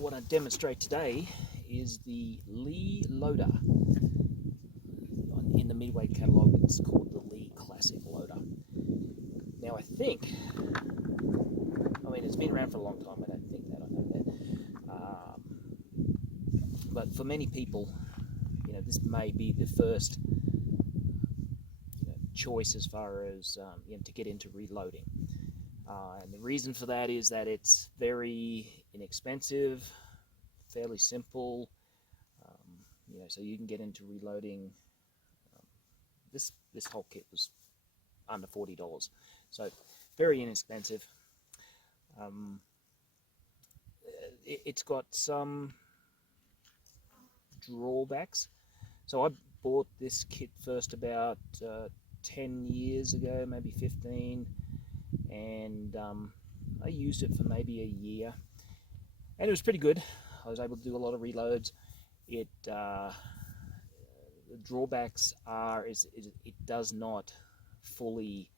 want to demonstrate today is the Lee loader. In the midweight catalogue, it's called the Lee Classic loader. Now I think, it's been around for a long time, I know that. But for many people, this may be the first choice as far as to get into reloading. And the reason for that is that it's very inexpensive, fairly simple, so you can get into reloading. This whole kit was under $40, so very inexpensive. It's got some drawbacks. So I bought this kit first about 10 years ago, maybe 15, and I used it for maybe a year, and it was pretty good. I was able to do a lot of reloads. The drawbacks are it does not fully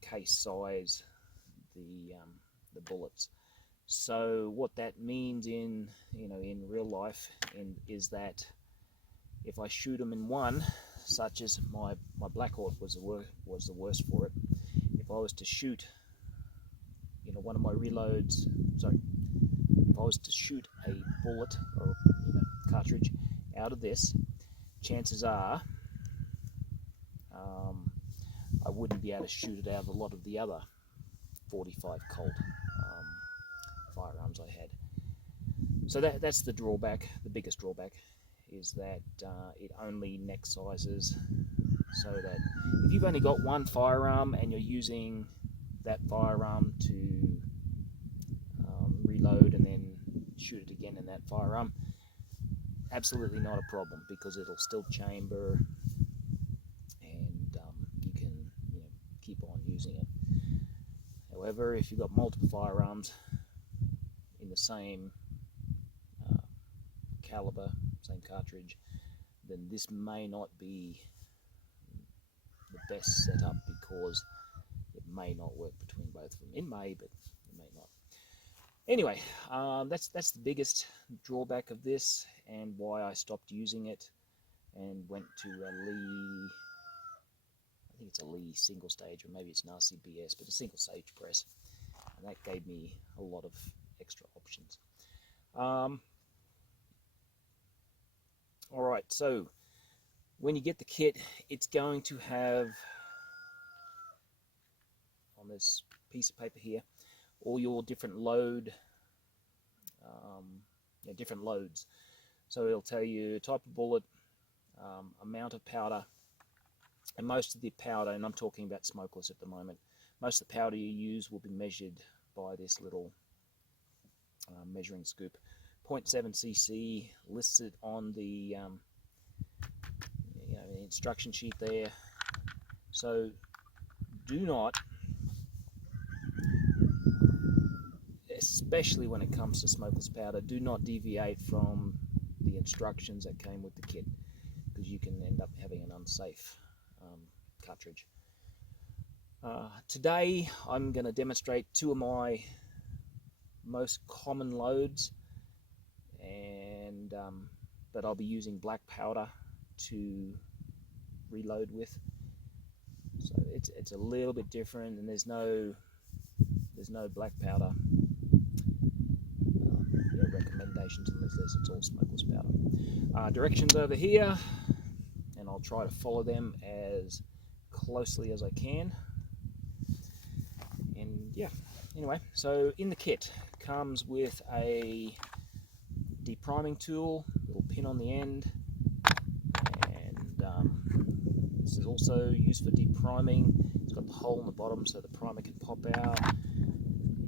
case size the bullets. So what that means in real life is that if I shoot them in one, such as my Black Hawk was the worst for it. If I was to shoot one of my reloads, if I was to shoot a bullet or cartridge out of this, chances are I wouldn't be able to shoot it out of a lot of the other 45 Colt firearms I had. So that's the drawback. The biggest drawback is that it only neck sizes, so that if you've only got one firearm and you're using that firearm to reload and then shoot it again in that firearm, absolutely not a problem, because it'll still chamber and you can keep on using it. However, if you've got multiple firearms in the same caliber, same cartridge, then this may not be the best setup, because it may not work between both of them. It may, but it may not. Anyway, that's the biggest drawback of this, and why I stopped using it and went to a Lee. I think it's a Lee single stage, or maybe it's an RCBS, but a single stage press, and that gave me a lot of extra options. Alright, so when you get the kit, it's going to have, on this piece of paper here, all your different different loads. So it'll tell you type of bullet, amount of powder, and most of the powder, and I'm talking about smokeless at the moment, most of the powder you use will be measured by this little measuring scoop. 0.7 cc listed on the the instruction sheet there. So do not, especially when it comes to smokeless powder, do not deviate from the instructions that came with the kit, because you can end up having an unsafe cartridge. Today I'm going to demonstrate two of my most common loads, and but I'll be using black powder to reload with. So it's a little bit different, and there's no black powder recommendations on this list. It's all smokeless powder. Directions over here, and I'll try to follow them as closely as I can. And yeah, anyway, so in the kit comes with a depriming tool, little pin on the end, and this is also used for depriming. It's got the hole in the bottom so the primer can pop out.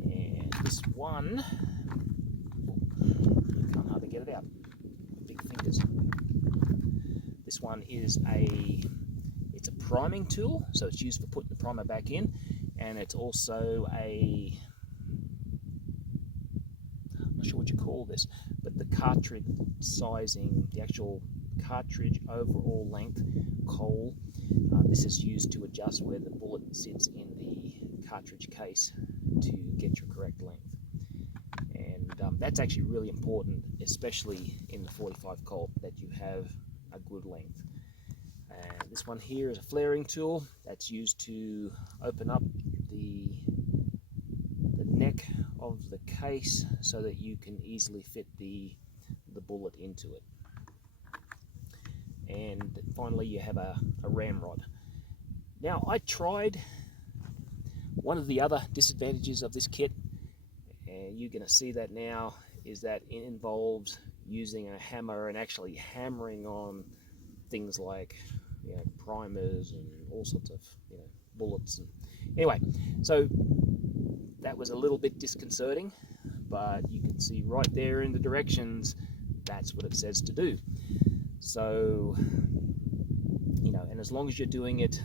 And this one, you can't hardly get it out, big fingers. This one is it's a priming tool, so it's used for putting the primer back in, and it's also I'm not sure what you call this, but the cartridge sizing, the actual cartridge overall length, coal, this is used to adjust where the bullet sits in the cartridge case to get your correct length. And that's actually really important, especially in the 45 Colt, that you have a good length. And this one here is a flaring tool that's used to open up the neck of the case so that you can easily fit the bullet into it. And finally you have a ramrod. Now, I tried one of the other disadvantages of this kit, and you're going to see that now, is that it involves using a hammer and actually hammering on things like, you know, primers and all sorts of, you know, bullets. And anyway, so that was a little bit disconcerting, but you can see right there in the directions that's what it says to do. So, you know, and as long as you're doing it,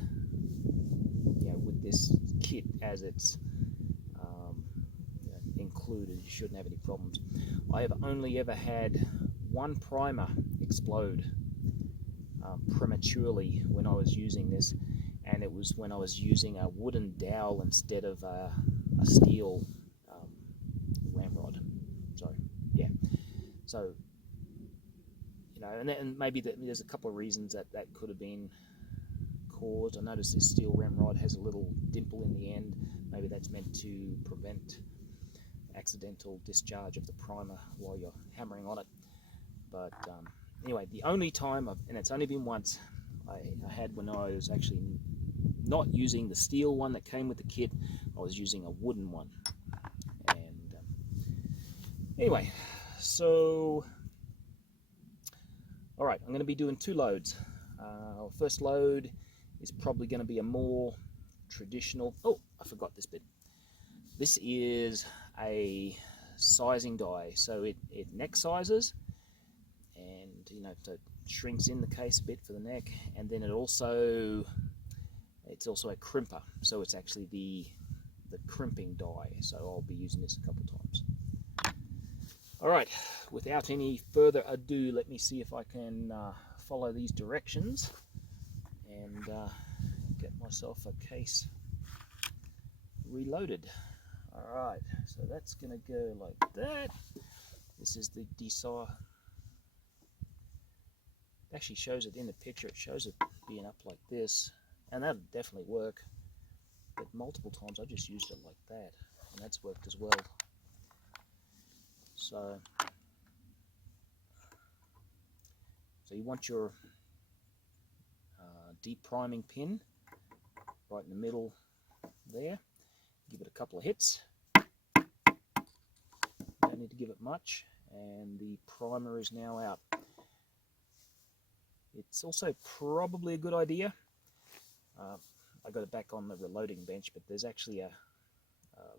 you know, with this kit as it's you know, included, you shouldn't have any problems. I have only ever had one primer explode prematurely when I was using this, and it was when I was using a wooden dowel instead of a steel ramrod. So yeah, so you know, and maybe there's a couple of reasons that could have been caused. I noticed this steel ramrod has a little dimple in the end. Maybe that's meant to prevent accidental discharge of the primer while you're hammering on it. But anyway, the only time, and it's only been once, I had when I was actually not using the steel one that came with the kit, I was using a wooden one. And anyway, so all right, I'm going to be doing 2 loads. First load is probably going to be a more traditional, oh, I forgot this bit. This is a sizing die, so it neck sizes, and you know, so it shrinks in the case a bit for the neck, and then it's also a crimper, so it's actually the crimping die. So I'll be using this a couple times. All right, without any further ado, let me see if I can follow these directions and get myself a case reloaded. All right, so that's gonna go like that. This is the desize. Actually shows it in the picture. It shows it being up like this, and that'll definitely work. But multiple times I just used it like that, and that's worked as well. So you want your deep priming pin right in the middle there. Give it a couple of hits. Don't need to give it much, and the primer is now out. It's also probably a good idea. I got it back on the reloading bench, but there's actually a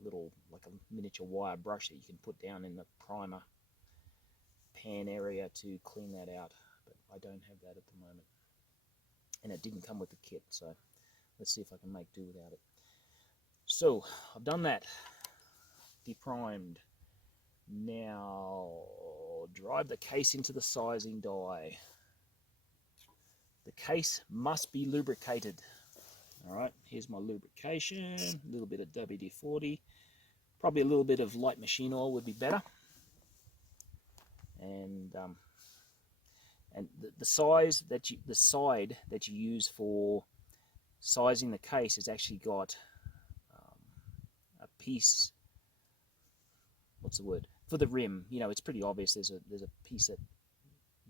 little, like a miniature wire brush that you can put down in the primer pan area to clean that out, but I don't have that at the moment, and it didn't come with the kit, so let's see if I can make do without it. So I've done that, deprimed. Now drive the case into the sizing die. The case must be lubricated. All right, here's my lubrication, a little bit of WD-40, probably a little bit of light machine oil would be better. And the side that you use for sizing the case has actually got a piece. What's the word for the rim? You know, it's pretty obvious. There's a piece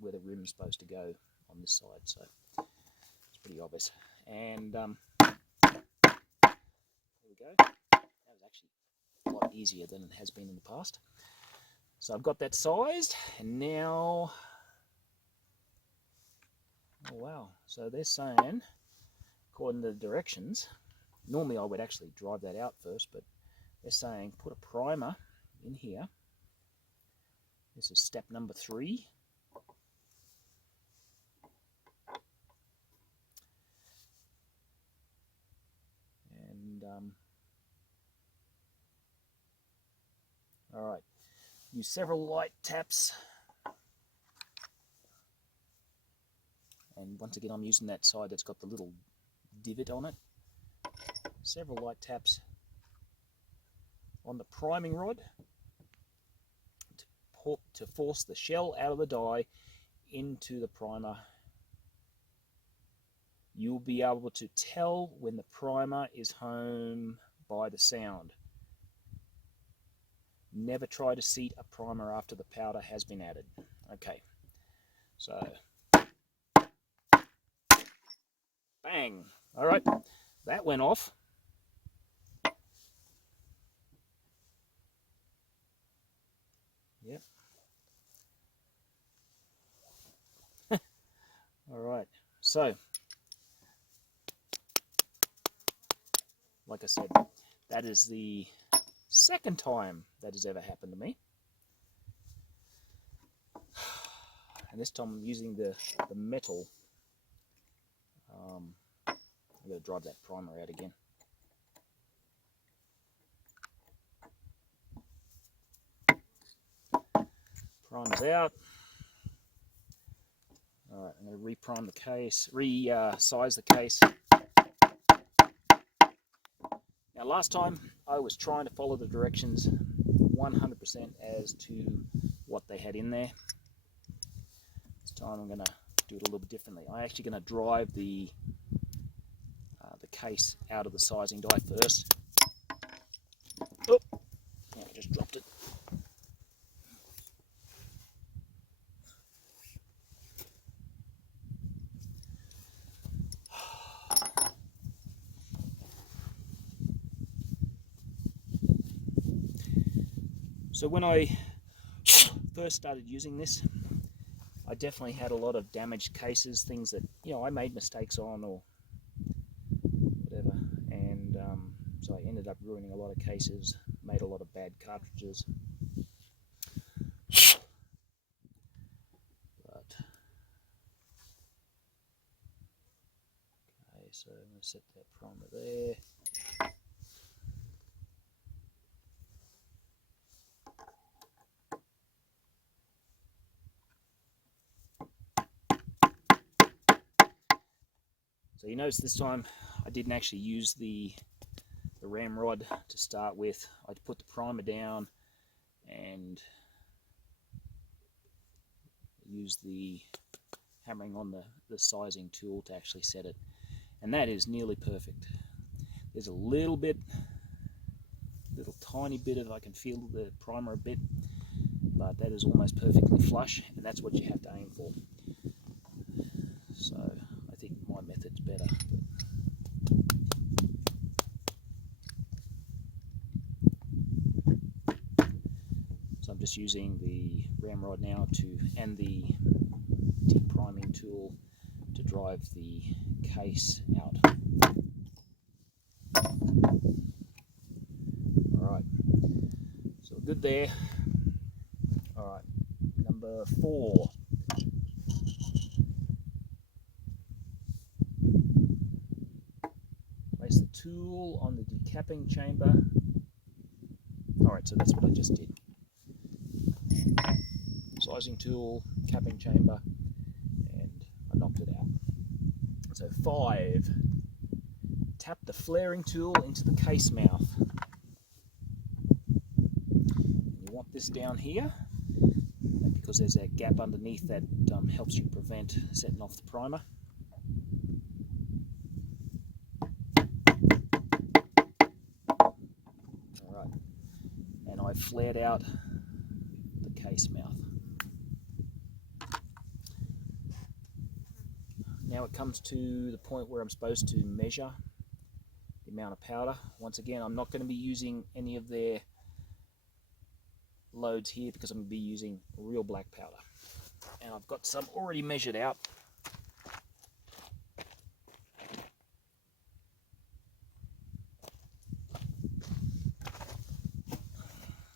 where the rim's supposed to go on this side, so it's pretty obvious. And there we go. That was actually a lot easier than it has been in the past. So I've got that sized, and now, oh wow, so they're saying, according to the directions, normally I would actually drive that out first, but they're saying put a primer in here. This is step number 3. And all right, use several light taps, and once again I'm using that side that's got the little divot on it. Several light taps on the priming rod to to force the shell out of the die into the primer. You'll be able to tell when the primer is home by the sound. Never try to seat a primer after the powder has been added. Okay, so bang. All right, that went off. Yep. All right, so like I said, that is the second time that has ever happened to me. And this time I'm using the metal. I'm going to drive that primer out again. Primer's out. All right, I'm going to re-prime the case, re-size the case. Now last time I was trying to follow the directions 100% as to what they had in there. This time I'm going to do it a little bit differently. I'm actually going to drive the case out of the sizing die first. Oh, I just dropped it. So when I first started using this, I definitely had a lot of damaged cases, things that, you know, I made mistakes on or whatever, and so I ended up ruining a lot of cases, made a lot of bad cartridges. But okay, so I'm going to set that primer there. So you notice this time I didn't actually use the ramrod to start with. I put the primer down and use the hammering on the sizing tool to actually set it. And that is nearly perfect. There's a little tiny bit of, I can feel the primer a bit, but that is almost perfectly flush, and that's what you have to aim for. So I think my method's better. So I'm just using the ramrod now and the de-priming tool to drive the case out. Alright, so good there. Alright, number 4. Place the tool on the decapping chamber. Alright, so that's what I just did. Sizing tool, capping chamber, and I knocked it out. So 5. Tap the flaring tool into the case mouth. You want this down here, because there's a gap underneath that helps you prevent setting off the primer. Alright, and I've flared out the case mouth. Now it comes to the point where I'm supposed to measure the amount of powder. Once again, I'm not going to be using any of their loads here because I'm going to be using real black powder. And I've got some already measured out.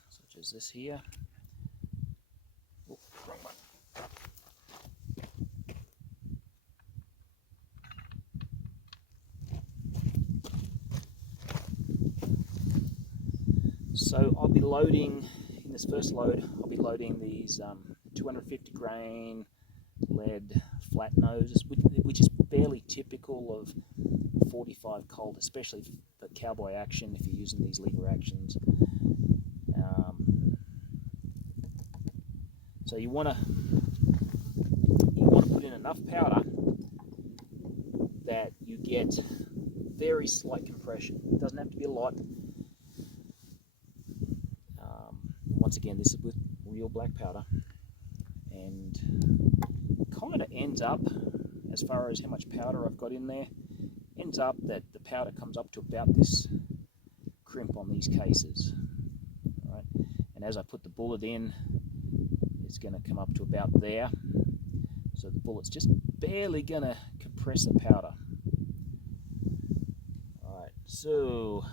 Such as this here. Oh, wrong one. So I'll be loading, in this first load, I'll be loading these 250 grain lead flat noses, which is fairly typical of 45 Colt, especially for cowboy action if you're using these lever actions. So you want to put in enough powder that you get very slight compression. It doesn't have to be a lot. Once again, this is with real black powder, and kind of ends up, as far as how much powder I've got in there, ends up that the powder comes up to about this crimp on these cases. All right? And as I put the bullet in, it's going to come up to about there. So the bullet's just barely going to compress the powder. All right, so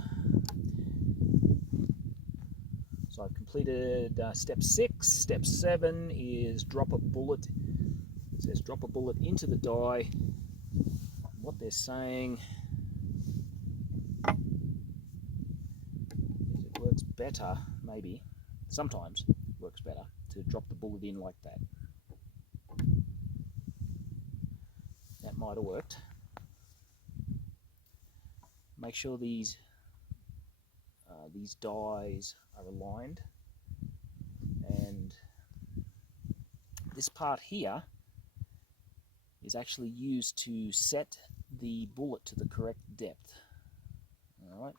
I've completed step 6. Step 7 is drop a bullet. It says drop a bullet into the die. What they're saying is it works better, maybe, sometimes it works better to drop the bullet in like that. That might have worked. Make sure these dies are aligned, and this part here is actually used to set the bullet to the correct depth. All right.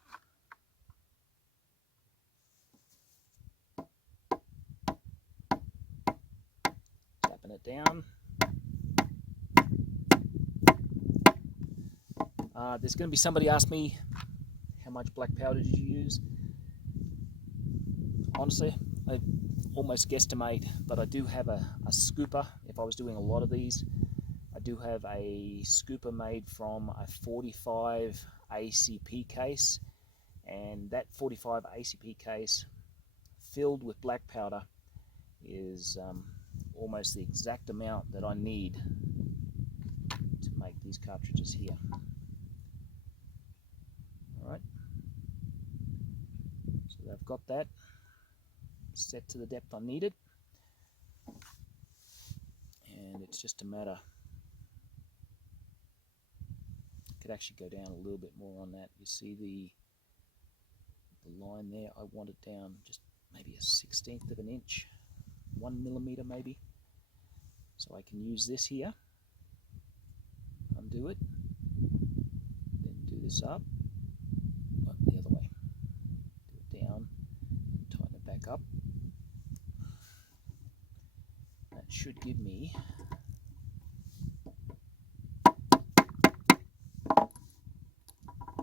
Tapping it down. There's going to be somebody ask me, how much black powder did you use? Honestly, I almost guesstimate, but I do have a scooper. If I was doing a lot of these, I do have a scooper made from a 45 ACP case, and that 45 ACP case filled with black powder is almost the exact amount that I need to make these cartridges here. Alright, so they've got that set to the depth I need it, and it's just a matter, I could actually go down a little bit more on that. You see the line there, I want it down just maybe a 1/16 of an inch, 1 millimeter maybe, so I can use this here, undo it, then do this up, the other way, do it down, tighten it back up. That should give me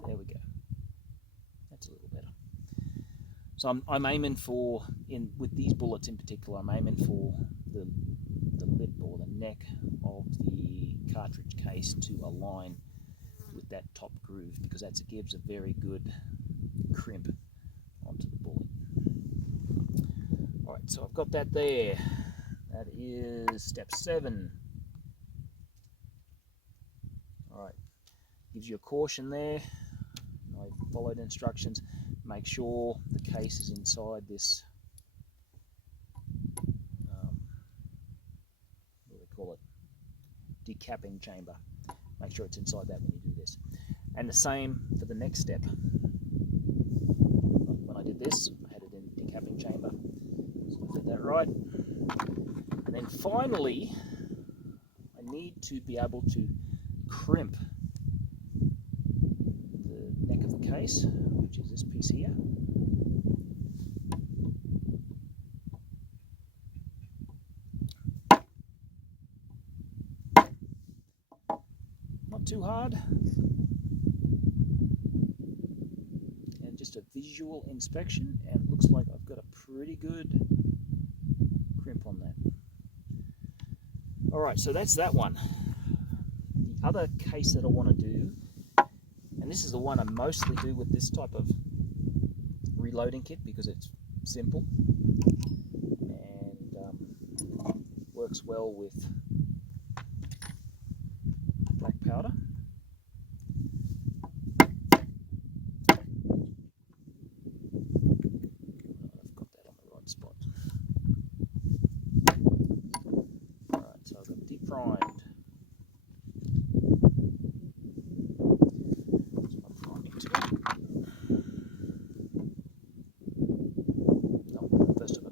there we go. That's a little better. So I'm aiming for, with these bullets in particular, I'm aiming for the lip or the neck of the cartridge case to align with that top groove, because that gives a very good crimp onto the bullet. Alright, so I've got that there. That is step 7. Alright, gives you a caution there. I followed instructions. Make sure the case is inside this, what do they call it? Decapping chamber. Make sure it's inside that when you do this. And the same for the next step. When I did this, I had it in the decapping chamber. So I did that right. And then finally, I need to be able to crimp the neck of the case, which is this piece here. Not too hard. And just a visual inspection, and it looks like I've got a pretty good crimp on that. Alright, so that's that one. The other case that I want to do, and this is the one I mostly do with this type of reloading kit because it's simple and works well with black powder. I've got that on the right spot. Alright, so I've got deep primed.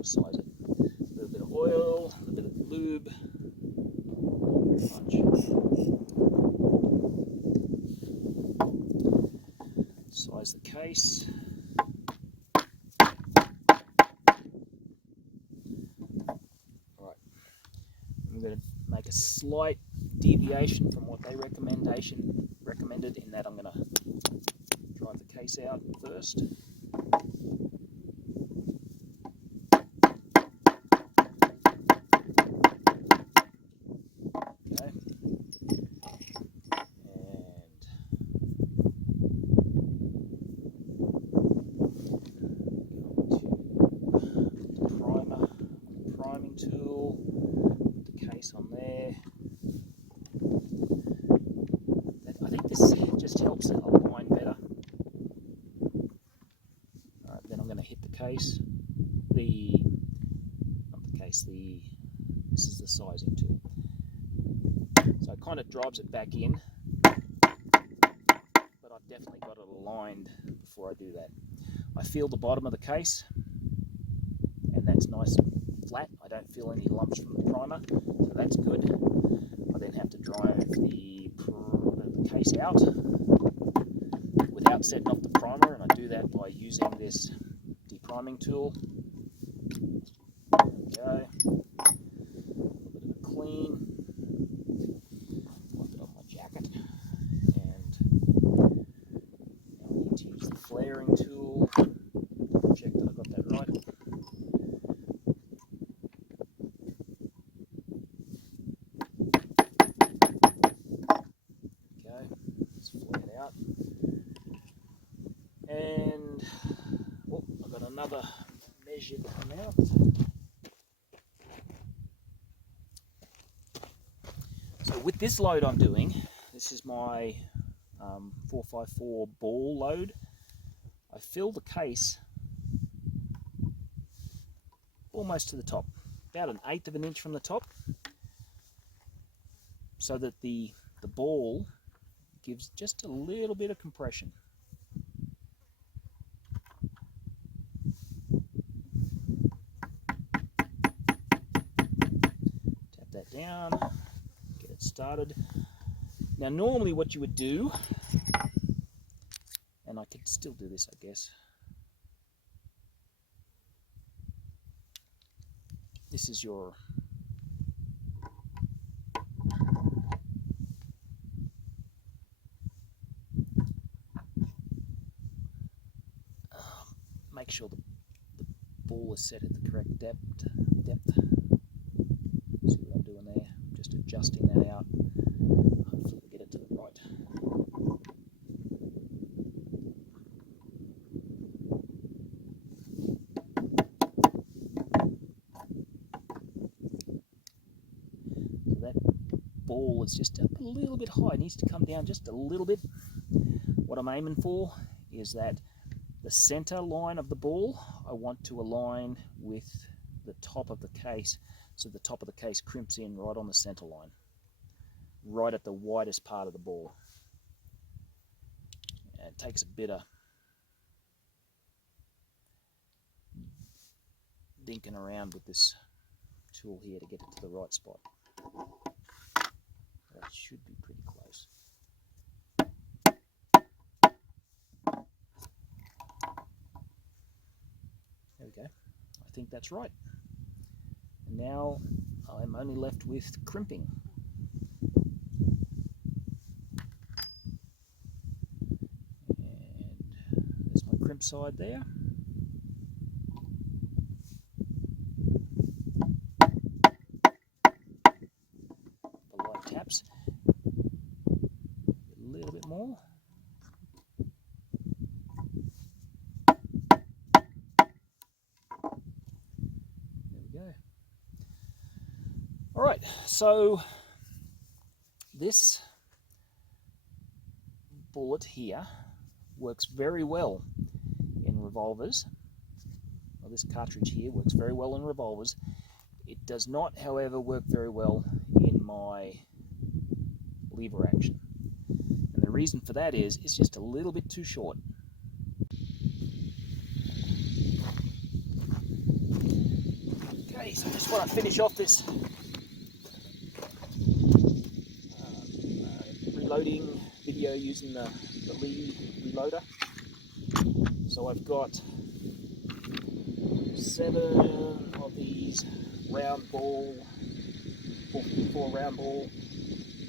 Size it. A little bit of oil, a little bit make a slight deviation from what they recommended in that I'm going to drive the case out first. Okay. And priming tool, put the case on there. I think this just helps it align better. Alright, then I'm going to hit the case. This is the sizing tool. So it kind of drives it back in, but I've definitely got it aligned before I do that. I feel the bottom of the case, and that's nice and flat. I don't feel any lumps from the primer, so that's good. I then have to drive the case out without setting off the primer, and I do that by using this depriming tool. There we go. A little bit of a clean. Wipe it off my jacket. And now I need to use the flaring tool. Check that I got that right. Okay, let's flare it out. And I've got another measure to come out. So with this load I'm doing, this is my 454 ball load. I fill the case almost to the top, about 1/8 of an inch from the top, so that the ball gives just a little bit of compression. Tap that down, get it started. Now normally what you would do, and I could still do this I guess, this is your make sure the ball is set at the correct depth. See what I'm doing there? I'm just adjusting that out. Hopefully we'll get it to the right. So that ball is just a little bit high. It needs to come down just a little bit. What I'm aiming for is that the center line of the ball, I want to align with the top of the case, so the top of the case crimps in right on the center line, right at the widest part of the ball. And it takes a bit of dinking around with this tool here to get it to the right spot. That should be pretty close. There we go. I think that's right. And now I'm only left with crimping. And there's my crimp side there. The light taps. A little bit more. Alright, so this bullet here works very well in revolvers. Well, this cartridge here works very well in revolvers. It does not, however, work very well in my lever action. And the reason for that is it's just a little bit too short. Okay, so I just want to finish off this reloading video using the Lee reloader. So I've got 7 of these round ball 454 round ball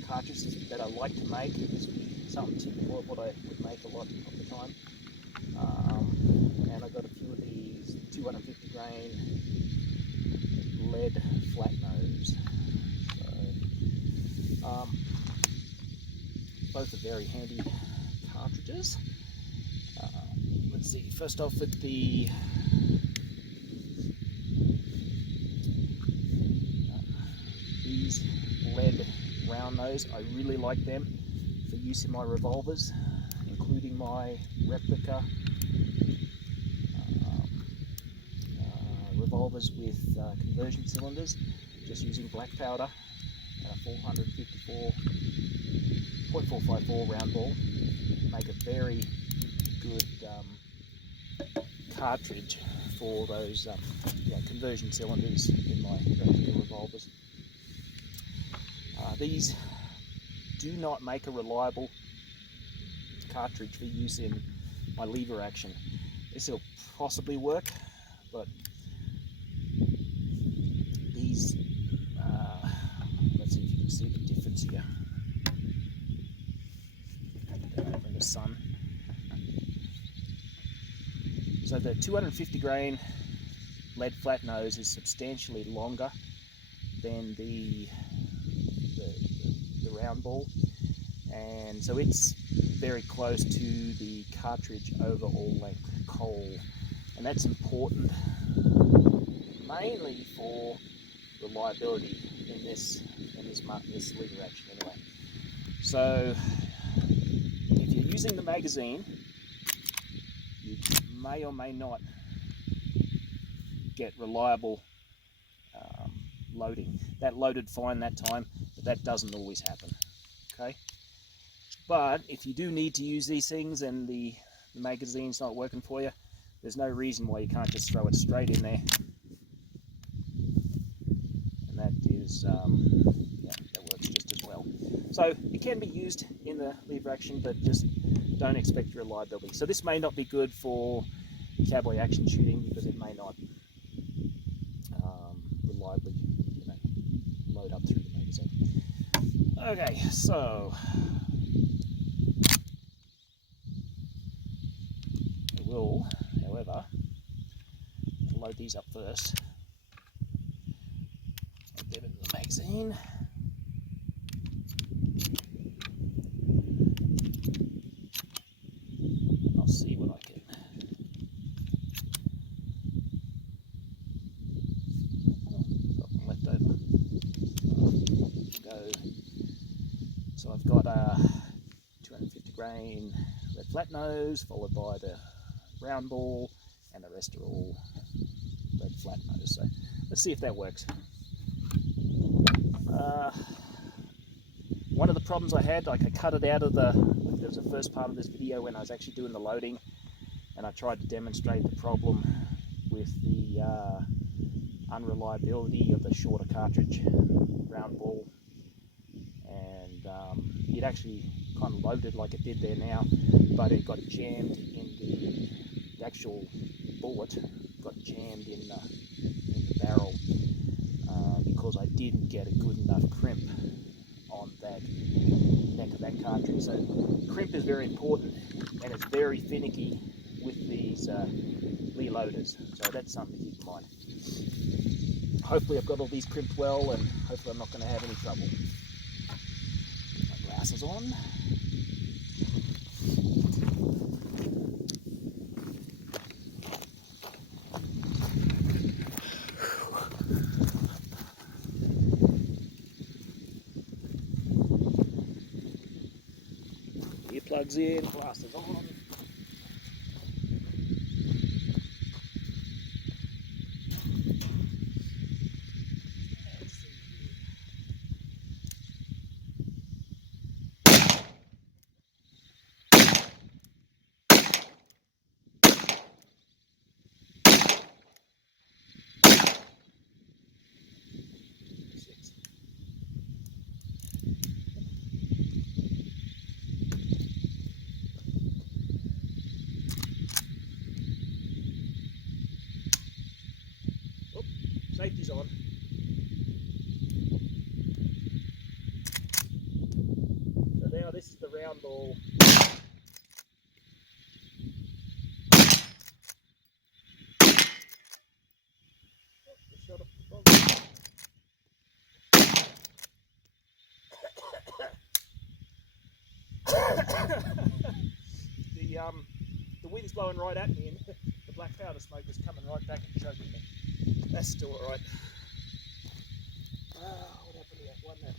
cartridges that I like to make. This would be something typical of what I would make a lot of the time. And I got a few of these 250 grain lead flat nose. So, both are very handy cartridges. Let's see, first off with these lead round nose. I really like them for use in my revolvers, including my replica revolvers with conversion cylinders, just using black powder and a 454.454 round ball. Make a very good cartridge for those conversion cylinders in my replica revolvers. These do not make a reliable cartridge for use in my lever action. This will possibly work, but these, let's see if you can see the difference here in the sun. So the 250 grain lead flat nose is substantially longer than the round ball, and so it's very close to the cartridge overall length coal, and that's important mainly for reliability in this lever action anyway. So if you're using the magazine, you may or may not get reliable loading. That loaded fine that time, but that doesn't always happen. Okay, but if you do need to use these things and the magazine's not working for you, there's no reason why you can't just throw it straight in there, and that is that works just as well. So it can be used in the lever action, but just don't expect reliability. So this may not be good for cowboy action shooting because it may not reliably load up through the magazine. Okay, so I will, however, load these up first. I'll get it in the magazine. I'll see what I can. Got them left over. Go. So I've got a 250 grain red flat nose, followed by the round ball, and the rest are all red flat nose. So let's see if that works. One of the problems I had, like I cut it out of there was the first part of this video when I was actually doing the loading, and I tried to demonstrate the problem with the unreliability of the shorter cartridge round ball, and it actually kind of loaded like it did there now, but it got jammed in the actual bullet, got jammed in the barrel because I didn't get a good enough crimp on that neck of that cartridge. So crimp is very important, and it's very finicky with these reloaders, so that's something to keep in mind. Hopefully I've got all these crimped well, and hopefully I'm not going to have any trouble. My glasses on. Earplugs in, glasses on. Safety's on. round ball. Shot off the bog. The wind's blowing right at me, and the black powder smoke is coming right back and choking me. That's still alright. What happened to that one? That